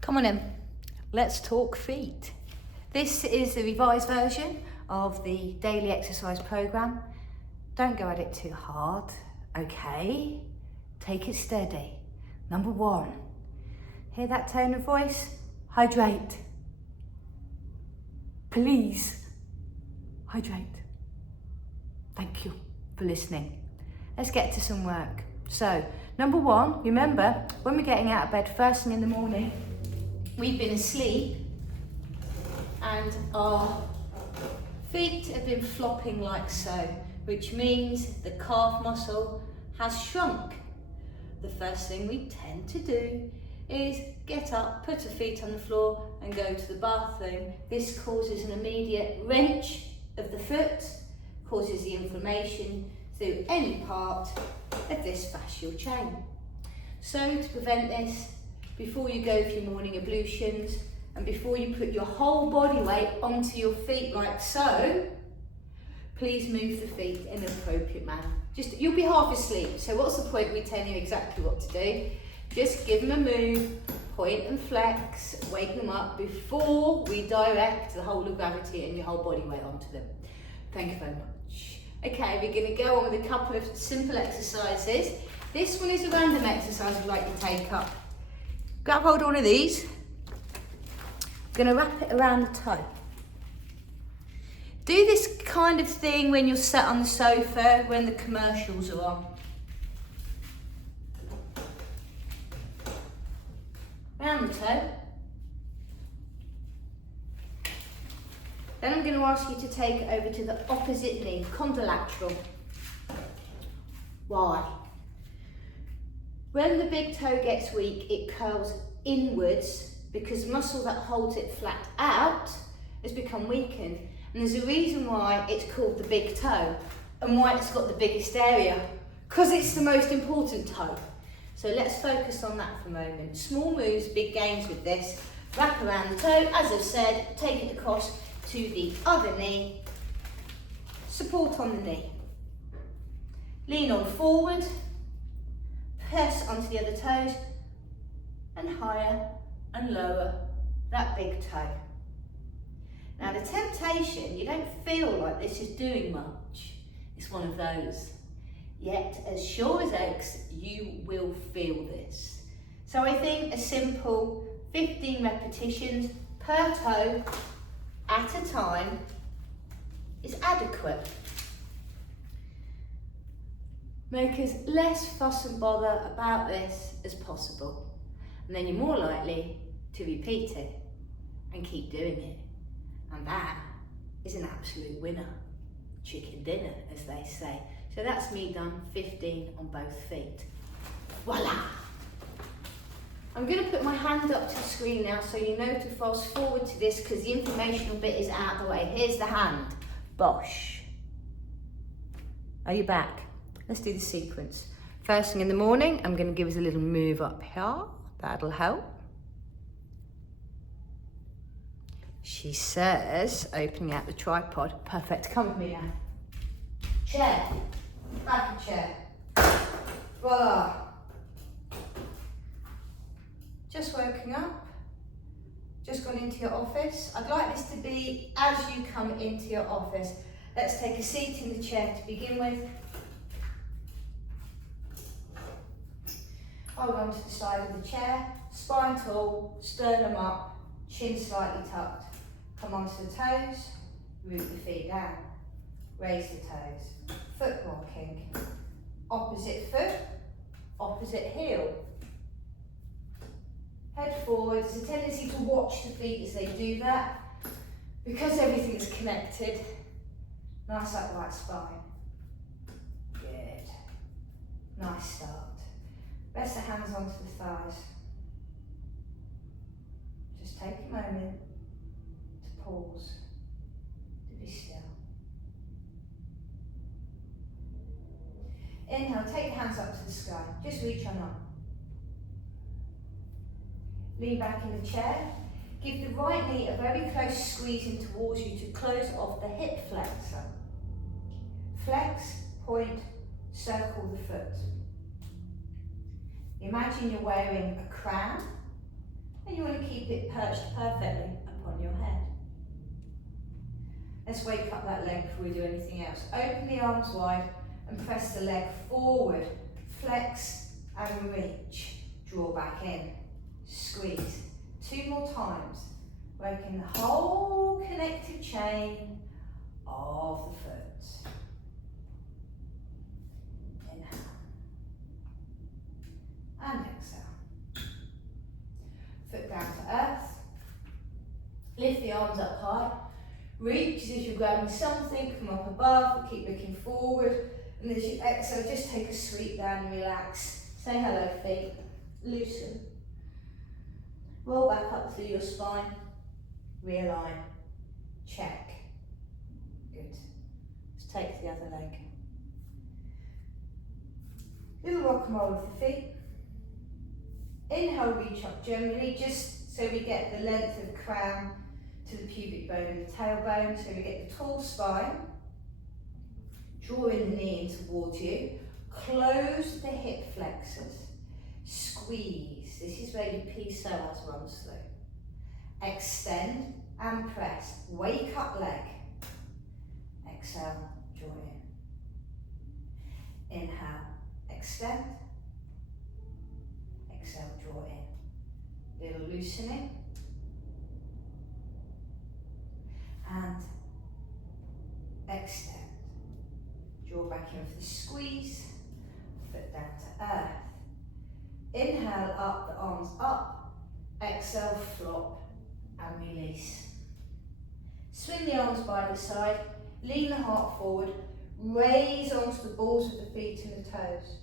Come on in, let's talk feet. This is the revised version of the daily exercise program. Don't go at it too hard, okay? Take it steady. Number 1, hear that tone of voice? Hydrate. Please, hydrate. Thank you for listening. Let's get to some work. So, number 1, remember, when we're getting out of bed first thing in the morning, we've been asleep and our feet have been flopping like so, which means the calf muscle has shrunk. The first thing we tend to do is get up, put our feet on the floor and go to the bathroom. This causes an immediate wrench of the foot, causes the inflammation through any part of this fascial chain. So to prevent this, before you go for your morning ablutions and before you put your whole body weight onto your feet like so, please move the feet in an appropriate manner. You'll be half asleep, so what's the point of me telling you exactly what to do? Just give them a move, point and flex, wake them up before we direct the whole of gravity and your whole body weight onto them. Thank you very much. Okay, we're going to go on with a couple of simple exercises. This one is a random exercise I'd like to take up. Grab hold of one of these. I'm going to wrap it around the toe. Do this kind of thing when you're sat on the sofa when the commercials are on. Round the toe. Then I'm going to ask you to take it over to the opposite knee, contralateral. Why? When the big toe gets weak, it curls inwards because the muscle that holds it flat out has become weakened. And there's a reason why it's called the big toe and why it's got the biggest area, because it's the most important toe. So let's focus on that for a moment. Small moves, big gains with this. Wrap around the toe, as I've said, take it across to the other knee. Support on the knee. Lean on forward. Press onto the other toes and higher and lower that big toe. Now the temptation, you don't feel like this is doing much. It's one of those. Yet, as sure as eggs, you will feel this. So I think a simple 15 repetitions per toe at a time is adequate. Make as less fuss and bother about this as possible. And then you're more likely to repeat it and keep doing it. And that is an absolute winner. Chicken dinner, as they say. So that's me done, 15 on both feet. Voila! I'm going to put my hand up to the screen now so you know to fast forward to this because the informational bit is out of the way. Here's the hand. Bosh. Are you back? Let's do the sequence. First thing in the morning, I'm going to give us a little move up here. That'll help. She says, opening out the tripod. Perfect. Come with me now. Chair. Back of chair. Voila. Just woken up. Just gone into your office. I'd like this to be as you come into your office. Let's take a seat in the chair to begin with. Hold on to the side of the chair. Spine tall, sternum up, chin slightly tucked. Come onto the toes, root the feet down. Raise the toes. Foot walking. Opposite foot, opposite heel. Head forward. There's a tendency to watch the feet as they do that. Because everything's connected, nice upright spine. Good. Nice start. Rest the hands onto the thighs. Just take a moment to pause, to be still. Inhale, take your hands up to the sky. Just reach on up. Lean back in the chair. Give the right knee a very close squeeze in towards you to close off the hip flexor. Flex, point, circle the foot. Imagine you're wearing a crown And you want to keep it perched perfectly upon your head. Let's wake up that leg before we do anything else. Open the arms wide and press the leg forward. Flex and reach. Draw back in. Squeeze. 2 more times. Working the whole connective chain of the foot. Inhale. And exhale. Foot down to earth. Lift the arms up high. Reach as if you're grabbing something from up above. Keep looking forward. And as you exhale, just take a sweep down and relax. Say hello, feet. Loosen. Roll back up through your spine. Realign. Check. Good. Let's take the other leg. Little rock and roll with the feet. Inhale, reach up generally, just so we get the length of the crown to the pubic bone and the tailbone, so we get the tall spine. Draw in the knee in towards you. Close the hip flexors. Squeeze. This is where your psoas runs through. Extend and press. Wake up leg. Exhale, draw in. Inhale, extend. Exhale, draw in. Little loosening. And extend. Draw back in for the squeeze. Foot down to earth. Inhale up, the arms up. Exhale, flop and release. Swing the arms by the side. Lean the heart forward. Raise onto the balls of the feet and the toes.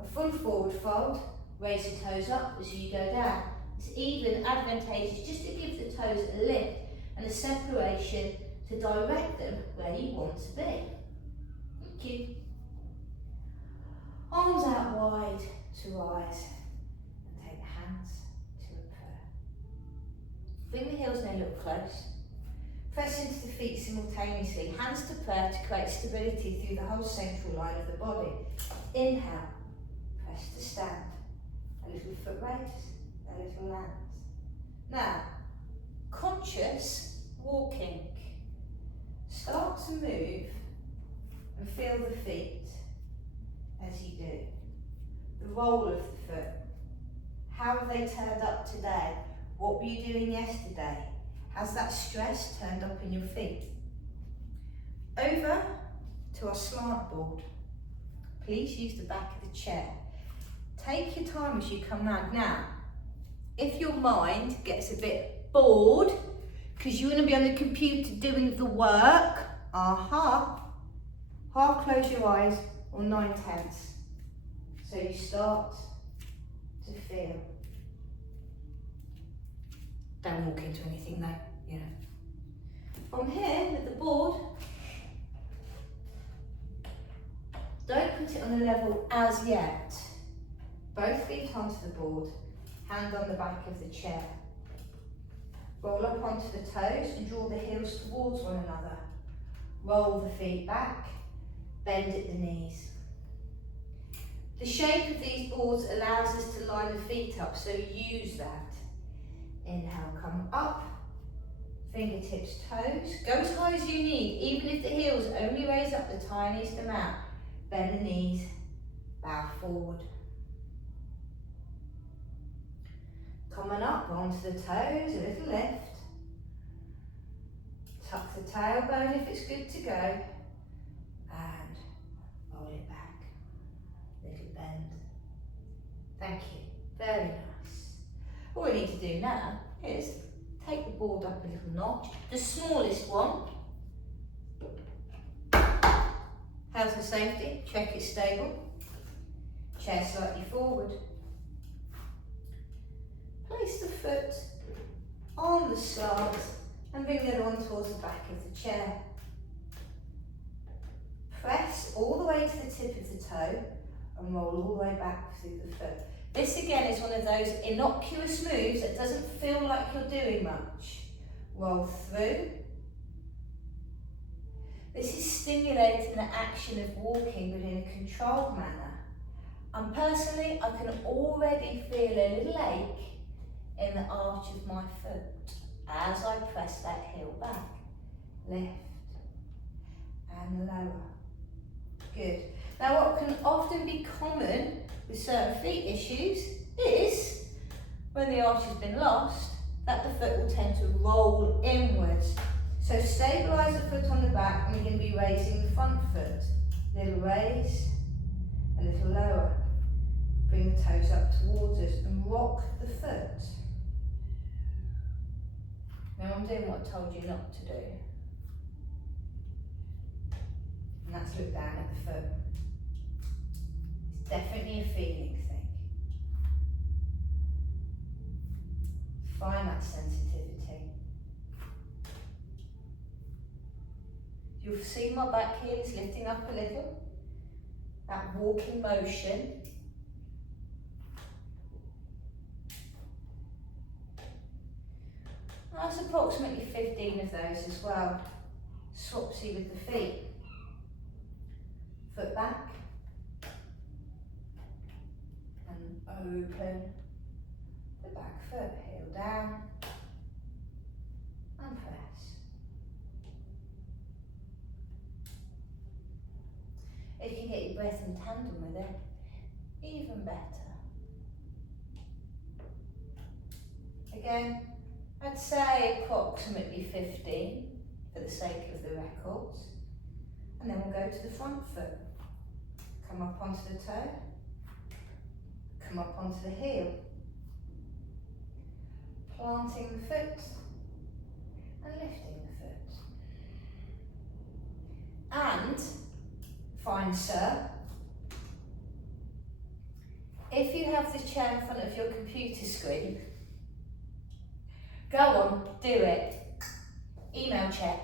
A full forward fold. Raise the toes up as you go down. It's even advantageous just to give the toes a lift and a separation to direct them where you want to be. Thank you. Arms out wide to rise and take the hands to a prayer. Bring the heels in a little close. Press into the feet simultaneously. Hands to prayer to create stability through the whole central line of the body. Inhale, press to stand. A little foot raise, a little lands. Now, conscious walking. Start to move and feel the feet as you do. The roll of the foot. How have they turned up today? What were you doing yesterday? Has that stress turned up in your feet? Over to our slant board. Please use the back of the chair. Take your time as you come round. Now, if your mind gets a bit bored, because you want to be on the computer doing the work, half close your eyes or 9/10. So you start to feel. Don't walk into anything though, you know. From here with the board, don't put it on a level as yet. Both feet onto the board, hand on the back of the chair. Roll up onto the toes and draw the heels towards one another. Roll the feet back, bend at the knees. The shape of these boards allows us to line the feet up, so use that. Inhale, come up, fingertips, toes. Go as high as you need, even if the heels only raise up the tiniest amount. Bend the knees, bow forward. Coming up onto the toes, a little lift. Tuck the tailbone if it's good to go. And roll it back. Little bend. Thank you. Very nice. All we need to do now is take the board up a little notch. The smallest one. Health and safety. Check it's stable. Chair slightly forward. Place the foot on the slant and bring the other one towards the back of the chair. Press all the way to the tip of the toe and roll all the way back through the foot. This again is one of those innocuous moves that doesn't feel like you're doing much. Roll through. This is stimulating the action of walking but in a controlled manner. And personally, I can already feel a little ache in the arch of my foot as I press that heel back. Lift and lower. Good. Now what can often be common with certain feet issues is when the arch has been lost, that the foot will tend to roll inwards. So stabilise the foot on the back, and we're going to be raising the front foot. Little raise, a little lower. Bring the toes up towards us and rock the foot. Now I'm doing what I told you not to do. And that's look down at the foot. It's definitely a feeling thing. Find that sensitivity. You'll see my back heel is lifting up a little. That walking motion. That's approximately 15 of those as well. Swapsy with the feet. Foot back. And open the back foot. Heel down. And press. If you can get your breath in tandem with it, even better. Again, I'd say approximately 15 for the sake of the records. And then we'll go to the front foot. Come up onto the toe. Come up onto the heel. Planting the foot and lifting the foot. And fine, sir. If you have the chair in front of your computer screen, go on, do it. Email check.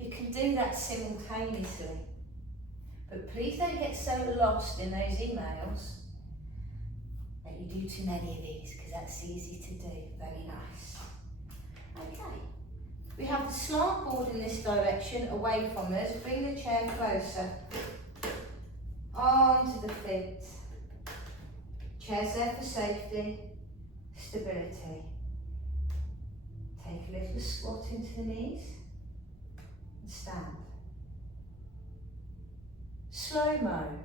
You can do that simultaneously. But please don't get so lost in those emails that you do too many of these, because that's easy to do. Very nice. Okay. We have the slant board in this direction, away from us. Bring the chair closer. Onto the feet. Chair's there for safety, stability. Take a little squat into the knees and stand. Slow-mo.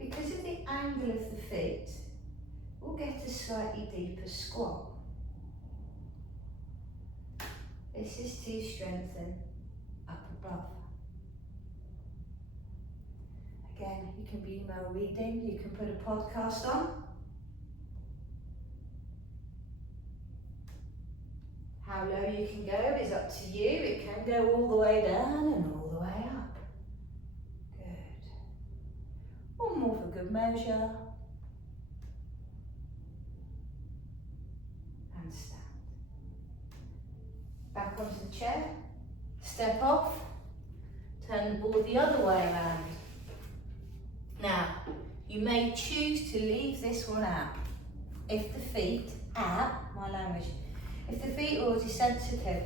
Because of the angle of the feet, we'll get a slightly deeper squat. This is to strengthen up above. Again, you can be email reading, you can put a podcast on. How low you can go is up to you. It can go all the way down and all the way up. Good. One more for good measure. And stand. Back onto the chair. Step off. Turn the board the other way around. Now, you may choose to leave this one out. If the feet, my language, if the feet are already sensitive,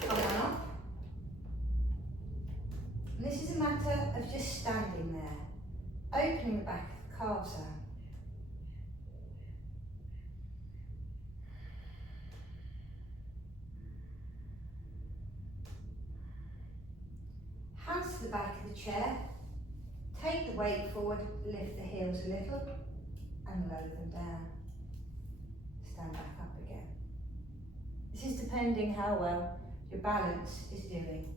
come on up. And this is a matter of just standing there, opening the back of the calves out. Hands to the back of the chair, take the weight forward, lift the heels a little and lower them down. Stand back up again. This is depending how well your balance is doing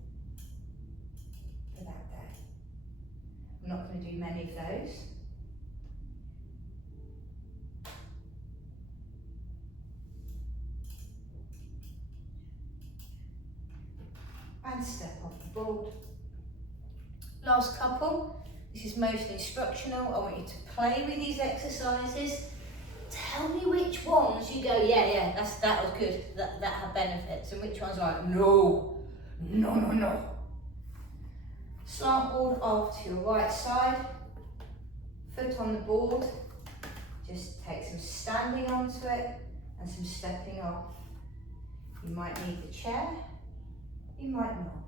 for that day. I'm not going to do many of those. And step off the board. Last couple, this is mostly instructional. I want you to play with these exercises. Tell me which ones you go, yeah, that was good, that had benefits, and which ones are like, no. Slant board off to your right side, foot on the board, just take some standing onto it and some stepping off. You might need the chair, you might not.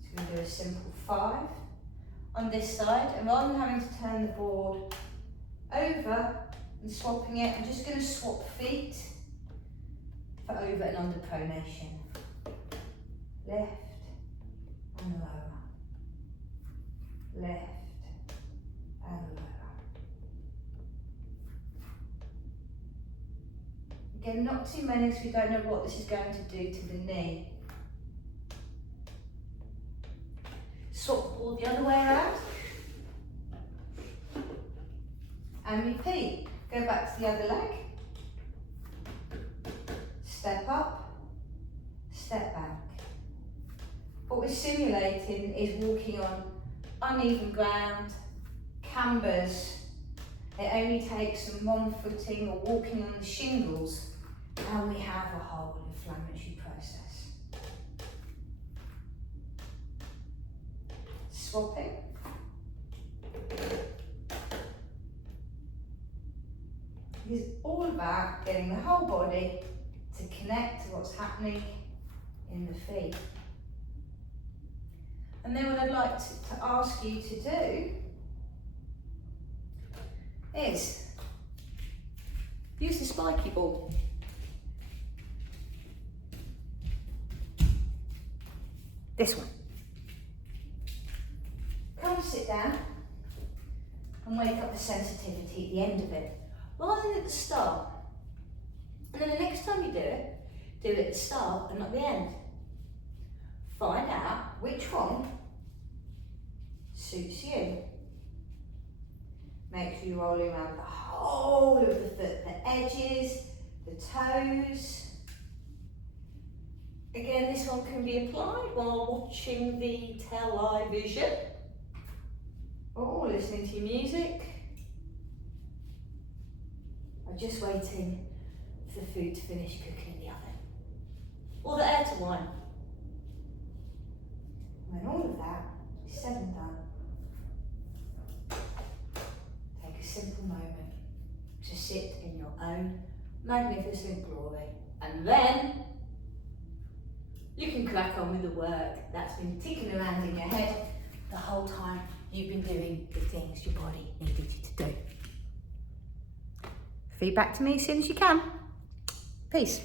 So we're going to do a simple 5 on this side, and rather than having to turn the board over over and swapping it. I'm just going to swap feet for over and under pronation. Left and lower. Left and lower. Again, not too many because we don't know what this is going to do to the knee. Swap all the other way around. And repeat. Go back to the other leg. Step up, step back. What we're simulating is walking on uneven ground, cambers. It only takes some one footing or walking on the shingles, and we have a whole inflammatory process. Swapping. It's all about getting the whole body to connect to what's happening in the feet. And then what I'd like to ask you to do is use the spiky ball. This one. Come and sit down and wake up the sensitivity at the end of it, rather than at the start. And then the next time you do it at the start and not the end. Find out which one suits you. Make sure you're rolling around the whole of the foot, the edges, the toes. Again, this one can be applied while watching the television or listening to music. I'm just waiting for the food to finish cooking in the oven. Or the air to wine. When all of that is said and done, take a simple moment to sit in your own magnificent glory. And then you can crack on with the work that's been ticking around in your head the whole time you've been doing the things your body needed you to do. Feedback to me as soon as you can. Peace.